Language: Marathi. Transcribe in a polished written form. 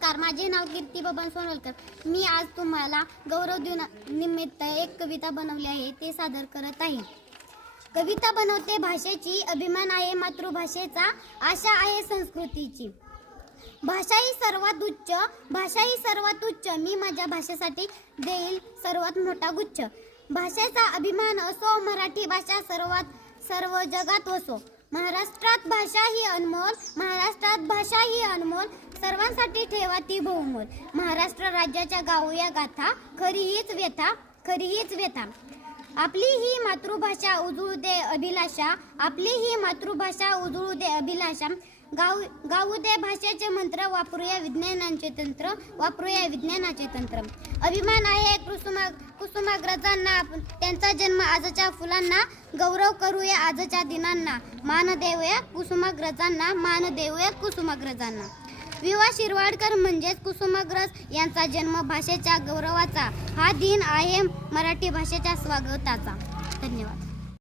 नमस्कार, माझे नाव कीर्ती बबन सोनवलकर. मी आज तुम्हाला गौरव दिनानिमित्त एक कविता बनवली आहे, ते सादर करत आहे. कविता बनवते भाषेची, अभिमान आहे मातृभाषेचा, आशा आहे संस्कृतीची. भाषा ही सर्वात उच्च, मी माझ्या भाषेसाठी देईल सर्वात मोठा गुच्छ. भाषेचा अभिमान असो, मराठी भाषा सर्व जगात वसो. महाराष्ट्रात भाषा ही अनमोल, सर्वांसाठी ठेवा ती बहुमोल. महाराष्ट्र राज्याच्या गाऊया गाथा, खरी हीच व्यथा. आपली ही मातृभाषा उजळू दे अभिलाषा. गाऊ दे भाषेचे मंत्र, वापरूया विज्ञानाचे तंत्र. अभिमान आहे कुसुमाग्रजांना, त्यांचा जन्म आजच्या फुलांना. गौरव करूया आजच्या दिनांना, मान देऊया कुसुमाग्रजांना. विवा शिरवाडकर म्हणजेच कुसुमाग्रज यांचा जन्म भाषेच्या गौरवाचा. हा दिन आहे मराठी भाषेच्या स्वागताचा. धन्यवाद.